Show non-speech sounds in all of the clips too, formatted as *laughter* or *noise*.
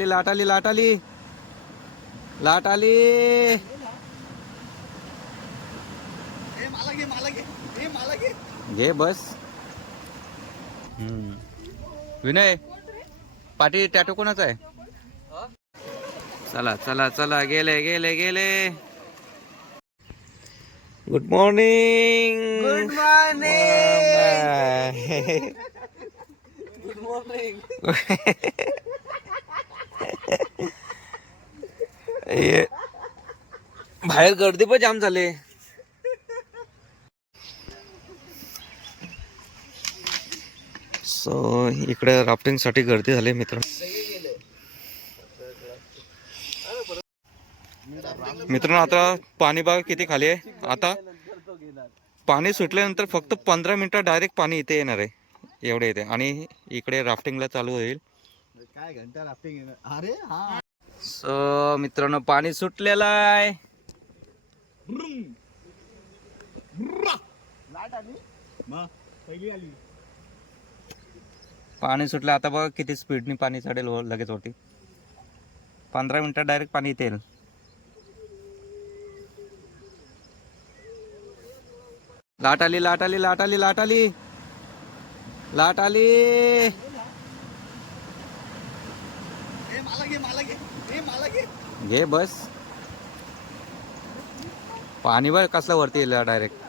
आली लाट आली लाट आली लाट आली घे. बस. हम्म. विनय पाठी टॅटो कोणाचा आहे? चला चला चला. गेले गेले गेले. Good morning good morning good morning बाहेर गर्दी पण जाम झाले. सो इकडे राफ्टिंगसाठी गर्दी झाली मित्र मित्रांनो आता पाणी बघा किती खाली आहे? आता पाणी सुटल्यानंतर फक्त पंधरा मिनिटं डायरेक्ट पाणी इथे येणार आहे. एवढे येते आणि इकडे राफ्टिंगला चालू होईल. काय घंटा राफ्टिंग अरे हा. सो मित्रांनो पाणी सुटलेलं आहे. लाट आली? मग पहिली आली. पाणी सुटलं आता बघा किती स्पीडनी पाणी चढेल वर लगेच वरती. पंधरा मिनिटात डायरेक्ट पाणी येईल लाट आली लाट आली लाट आली लाट आली. लाट आली. ए मला घे मला घे. ए मला घे. घे बस. पाणी बघ कसलं वरती येईल डायरेक्ट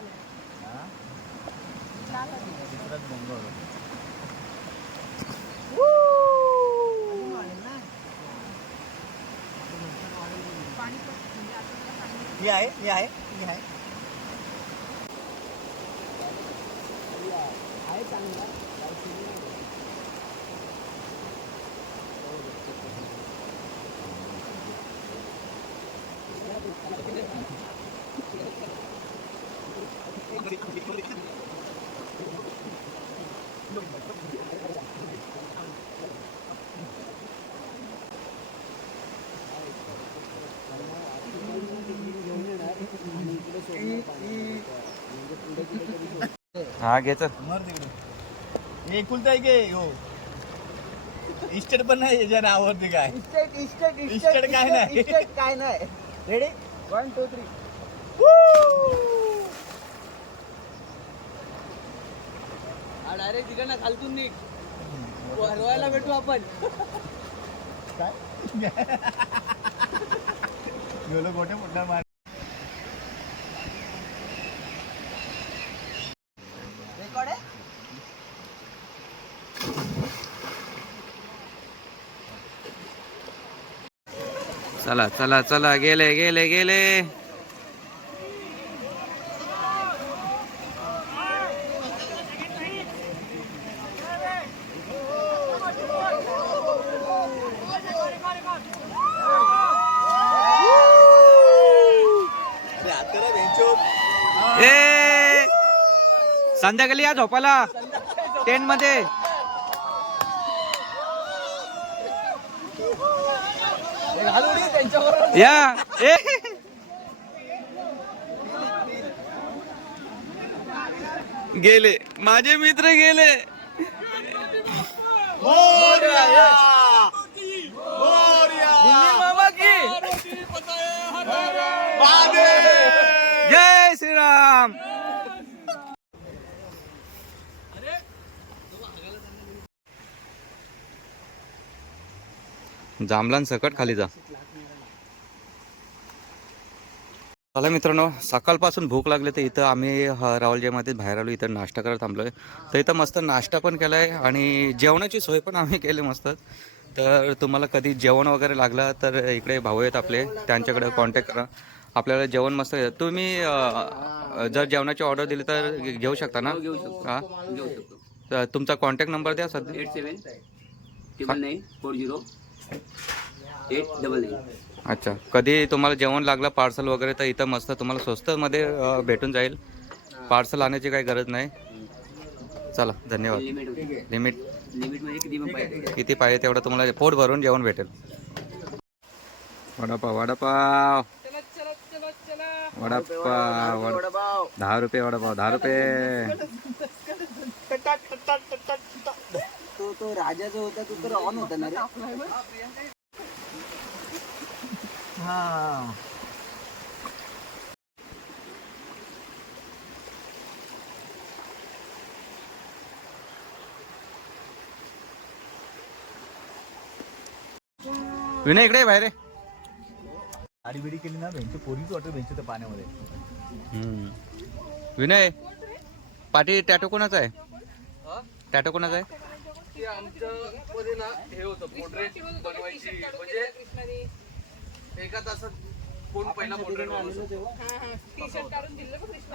हा तिकडे. एकुलता एक आहे हो. इस्टेट पण नाही याच्या नावावरती काय? इस्टेट इस्टेट इस्टेट काय नाही. इस्टेट काय नाही. Ready one two three direct तिकडनं खालतून निघ. हरवायला भेटू आपण. काय? मार चला चला चला. गेले गेले गेले अरे आता रे भेंचो ए संध्याकाळी या झोपाला. टेंटमध्ये. या. ए. गेले. माझे मित्र गेले. मामा की. जांभलान सकट खाली जा. चला मित्रांनो सकाळपासून भूक लागली तर इथं आम्ही ह- रावलजेमध्ये बाहेर आलो इथं नाश्ता करत थांबलोय. तर इथं मस्त नाश्ता पण केलाय आणि जेवणाची सोय पण आम्ही केली मस्त. तर तुम्हाला कधी जेवण वगैरे लागलं तर इकडे भाऊ आहेत आपले त्यांच्याकडे कॉन्टॅक्ट करा. आपल्याला जेवण मस्त तुम्ही जर जेवणाची ऑर्डर दिली तर घेऊ शकता ना? हा तर तुमचा कॉन्टॅक्ट नंबर द्या सध्या. Eight seven nine four zero. Eight double nine अच्छा कधी तुम्हाला जेवण लागलं पार्सल वगैरे तर इथं मस्त तुम्हाला स्वस्तमध्ये अ, भेटून जाईल पार्सल आणायची काही गरज नाही चला धन्यवाद लिमिट होते लिमिट किती पण पाहिजे किती पाहिजे तेवढं तुम्हाला पोट भरून जेवण भेटेल वडापाव वडापाव वडापाव वडा- दहा रुपये वडापाव दहा रुपये तो तो राजा जो होता तो तर ऑन होता ना रे. हा. विनय इकडे बाहेर ये. आडी बिडी केली ना भेंची पोरीच वाटत भेंची त्या पाण्यामध्ये. हम्म. विनय पाठी टॅटो कोणाचा आहे? टॅटो कोणाचा आहे? ते आमचं मध्ये ना हे होतं पोर्ट्रेट बनवायची म्हणजे एका तासात कोण पहिला पोर्ट्रेट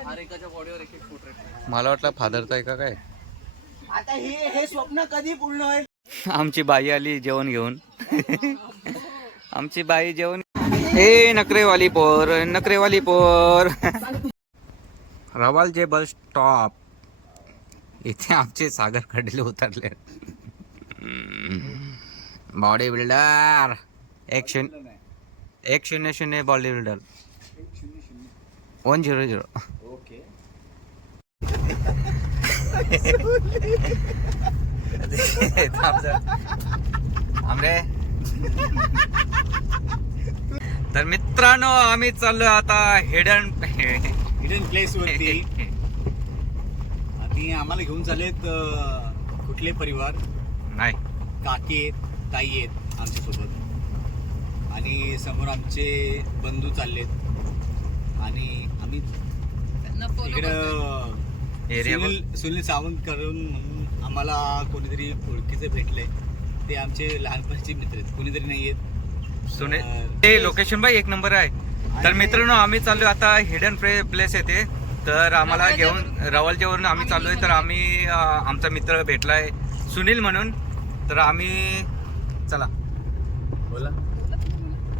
हर एकाच्या बॉडीवर एक एक पोर्ट्रेट मला वाटलं फादरचा आहे का काय? आता हे हे स्वप्न कधी पूर्ण होईल? आमची बाई आली जेवण घेऊन. आमची बाई जेवण ए नकरेवाली पोर नकरेवाली पोर. रवालचे बस स्टॉप इथे आमचे सागर खडले उतरले. बॉडी बिल्डर एक शून्य एक शून्य शून्य body builder one zero zero okay. Amre तर मित्रांनो आम्ही चाललो आता हिडन हिडन प्लेस वरती. *laughs* आणि आम्हाला घेऊन चालेत अं, कुठले परिवार? नाही. काकी आहेत ताई आहेत आमच्यासोबत. आणि समोर आमचे बंधू चाललेत. आणि आम्ही इकडं एरिया सुनील सुनील सावंत करून म्हणून आम्हाला कोणीतरी ओळखीचे भेटले. ते आमचे लहानपणीचे मित्र आहेत. कोणीतरी नाही आहेत. सुने ते लोकेशन बाई एक नंबर आहे. तर मित्रांनो आम्ही चाललो आता हिडन प्लेस येते तर आम्हाला घेऊन रवलजेवरून आम्ही चाललोय. तर आम्ही आमचा मित्र भेटलाय सुनील म्हणून. तर आम्ही चला. बोला.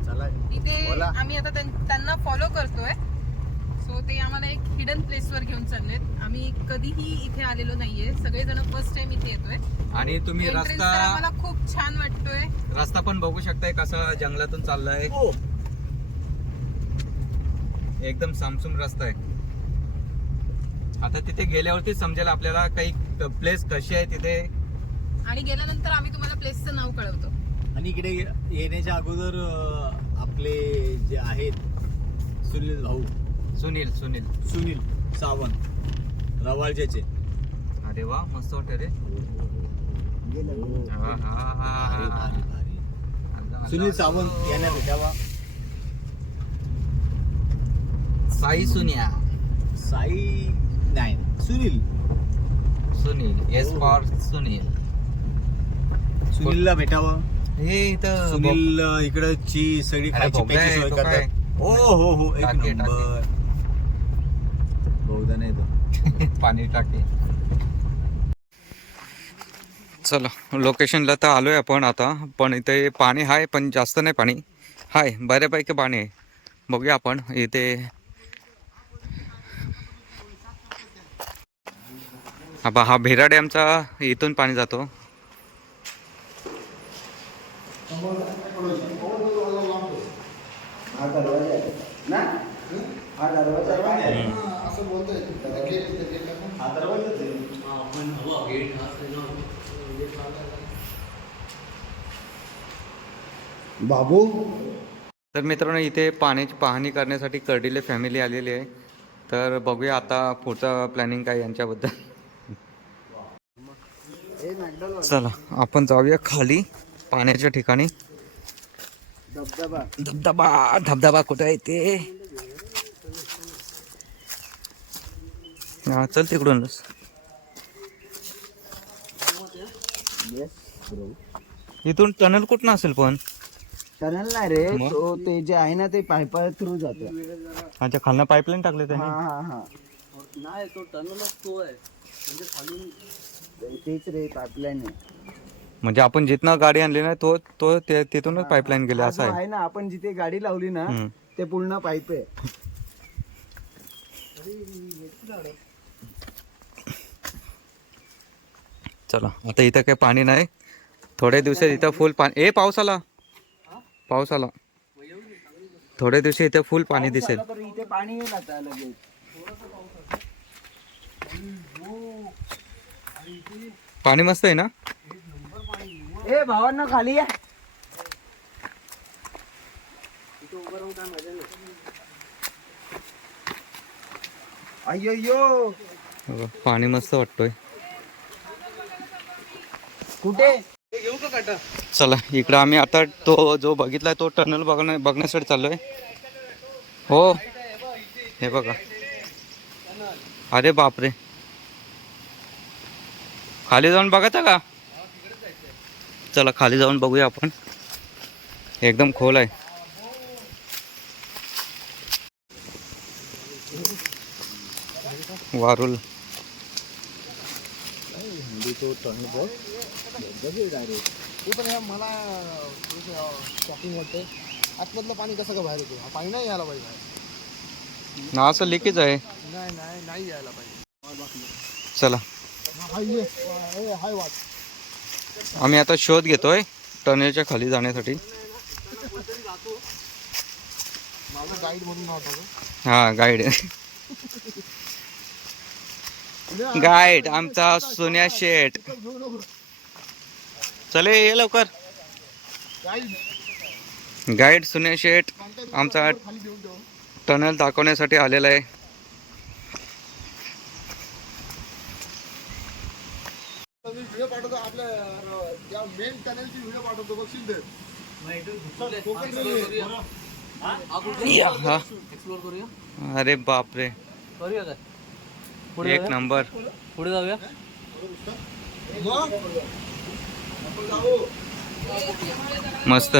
चला. इथे. आम्ही आता त्यां- त्यांना फॉलो करतोय. सो ते आम्हाला एक हिडन प्लेस वर घेऊन चाललेत. आम्ही कधीही इथे आलेलो नाहीये. सगळेजण फर्स्ट टाइम इथे येतोय. आणि तुम्ही रस्ता आम्हाला खूप छान वाटतोय. रस्ता पण बघू शकताय कसा जंगलातून चाललाय. हो. एकदम सामसूम रस्ता आहे. आता तिथे गेल्यावरती समजेल आपल्याला काही प्लेस कशी आहे तिथे. आणि गेल्यानंतर आम्ही तुम्हाला प्लेसचं नाव कळवतो. आणि इकडे येण्याच्या अगोदर आपले जे आहेत सुनील भाऊ. सुनील सुनील. सुनील सावंत. रवाळजेचे अरे वा मस्त वाटत रे हा, हा, हा, हा. सुनील सावंत यांना भेटावा साई सुनिया. साई नाही Sunil. Sunil S for Sunil. सुनीलला भेटावं. हे इथं सुनील इकडची सगळी अरे खायची भोपळा प्यायची आहे, सोय तो करतात काय? हो हो हो एक टाके, नंबर. बहुधा नाही तो. *laughs* पाणी टाके. चला लोकेशनला तर आलोय आपण आता पण इथे पाणी आहे पण जास्त नाही पाणी. हाय बऱ्यापैकी पाणी आहे. बघूया आपण इथे हा हा भेरा डॅमचा इथून पाणी जातो. बाबू? तर मित्रांनो इथे पाण्याची पाहणी करण्यासाठी कर्डिले फॅमिली आलेली आहे. तर बघूया आता पुढचं प्लॅनिंग काय यांच्याबद्दल. चला आपण जाऊया खाली पाण्याच्या ठिकाणी. धबधबा. धबधबा धबधबा कुठे आहे ते? हा चल तिकडून इथून टनल कुठं असेल पण? टनल नाही रे मग? तो ते जे आहे ना ते पायपा थ्रू जाते. अच्छा खालनं पाईपलाईन टाकले हा त्यांनी हा हा. नाही तो टनलच तो आहे. म्हणजे खालून तेच रे पाईपलाईन म्हणजे आपण जिथनं गाडी आणली ना तो तो ते- तिथूनच पाईपलाईन गेली असं आहे. ना आपण जिथे गाडी लावली ना हम्म. ते पूर्ण पाईप आहे. चला आता इथं काही पाणी नाही. थोड्या दिवसात इथं फुल पाणी ए पाऊस आला पाऊस आला थोड्या दिवशी इथं फुल पाणी दिसेल. तर इथे पाणी येईल आता लगेच. पाणी मस्त आहे ना? ए भावांना खाली या. अय्यो पाणी मस्त वाटतोय. कुठे? घेऊ का काटा? चला इकडं आम्ही आता तो जो बघितलाय तो टनल बघण्या बघण्यासाठी चाललोय. हो. हे बघा. अरे बापरे. खाली जाऊन बघायचा का? चला खाली जाऊन बघूया आपण. एकदम खोल आहे. वारुल. मला शॉकिंग आतमधलं पाणी कसं का बाहेर येतो पाणी नाही यायला पाहिजे ना असं लिकेज आहे नाही नाही नाही यायला पाहिजे. चला. आम्ही आता शोध घेतोय टनेलच्या खाली जाण्यासाठी. गाईड हा गाईड गाईड आमचा सोन्या शेठ. चले ये लवकर. गाईड सुन्या शेठ आमचा टनल दाखवण्यासाठी आलेला आहे. आपल्या अं, त्या मेन चॅनलची व्हिडिओ पाठवतो बघशील ते कोकण रेल्वे. या, हा. एक्सप्लोर करूया? अरे बापरे. करूया काय? एक नंबर. पुढे जाऊया? मग? आपण जाऊ. मस्त.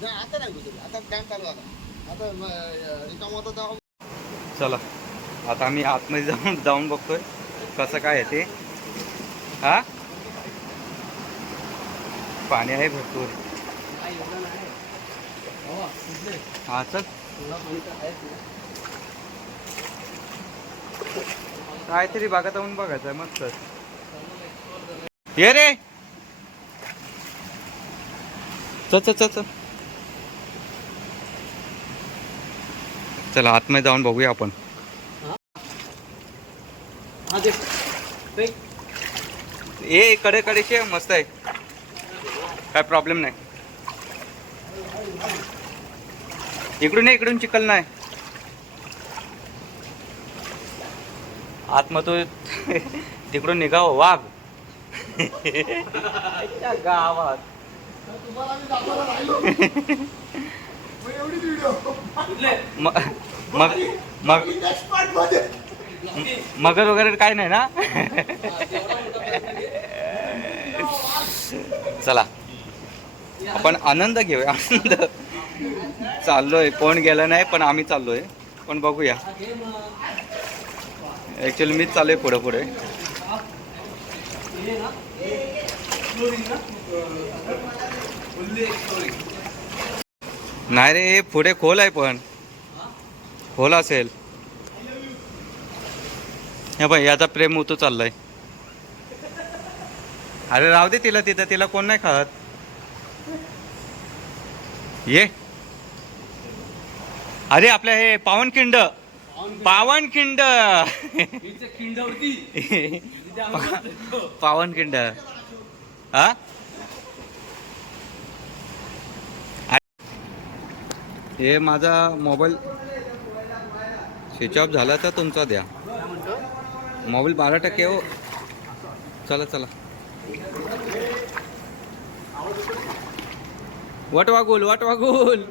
नाही, आता नाही गुजरली. आता डॅम चालू झाला आता अं, रिकामा होता तेव्हा चला. आता आम्ही आतमध्ये जाऊन जाऊन बघतोय कसं काय आहे ते. हा? पाणी आहे भरपूर. हा चल. काहीतरी बागात जाऊन बघायचं मस्त. ये रे. चल चल चल चल. चला आतमध्ये जाऊन बघूया आपण. हा. ए कडे कडेचे मस्त आहे. काय प्रॉब्लेम नाही. इकडून इकडून चिखल नाही. आतमधून *laughs* तिकडून निघाव वाघ. *laughs* गावात. *laughs* मग मग मग मगर वगैरे काय नाही ना? चला. आपण आनंद घेऊया. आनंद चाललोय. कोण गेलं नाही पण आम्ही चाललोय. पण बघूया. ऍक्च्युअली मीच चाललोय पुढे पुढे. नाही रे हे पुढे खोल आहे पण. खोल असेल. हे बाई याचा प्रेम उतू चाललाय. अरे राहू दे तिला तिथं तिला कोण नाही खात. ये. अरे आपल्या हे पावनखिंड पावनखिंड *laughs* पावनखिंड हा हे माझा मोबाईल स्विच ऑफ झाला तर तुमचा द्या. मोबाईल बारा टक्के हो. चला चला. वट वागुल वट वागुल.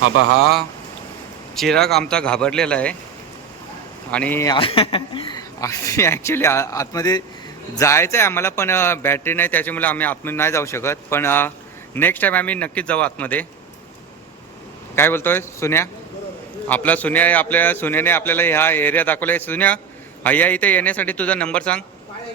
हा बा हा चिराग आमचा घाबरलेला आहे. आणि *laughs* आम्ही ॲक्च्युली आतमध्ये जायचं आहे आम्हाला पण बॅटरी नाही त्याच्यामुळे आम्ही आतमध्ये नाही जाऊ शकत. पण नेक्स्ट टाईम आम्ही नक्कीच जाऊ आतमध्ये. काय बोलतोय सुन्या? आपला सुन्या आहे आपल्या सुन्याने आपल्याला ह्या एरिया दाखवला आहे सुन्या ह्या इथे येण्यासाठी तुझा नंबर सांग. पाय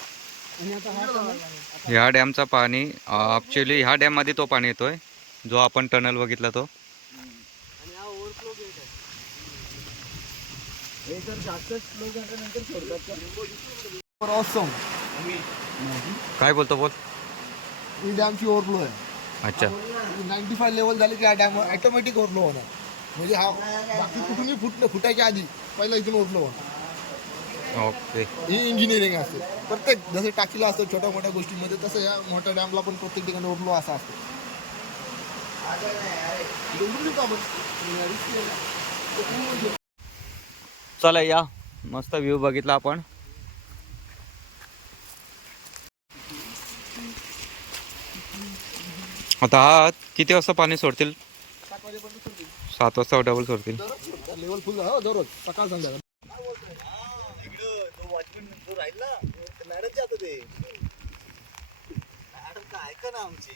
ह्या डॅमचा पाणी ऍक्च्युली ह्या डॅममध्ये तो पाणी येतोय जो आपण टनल बघितला तो. काय बोलतो बोल. ही डॅमची ओव्हरफ्लो आहे. अच्छा. नाईन्टी फाय लेवल झाली की हा डॅम ऑटोमॅटिक ओव्हरफ्लो होणार. म्हणजे हा बाकी कुठूनही फुट फुटायच्या आधी पहिला इथून ओव्हरफ्लो होणार. ओके. ही इंजिनिअरिंग असते. प्रत्येक जसं टाकीला असतं छोट्या मोठ्या गोष्टींमध्ये तसं या मोठ्या डॅमला पण प्रत्येक ठिकाणी ओव्हरफ्लो असा असतो? चला या मस्त व्ह्यू बघितला आपण. आता हा किती वाजता पाणी सोडतील? सात वाजता डबल सोडतील. लेवल फुल हो दररोज. सकाळ संध्याकाळ वॉचमॅन जो राहील ना मॅडम जात ते मॅडम काय ऐका ना आमची.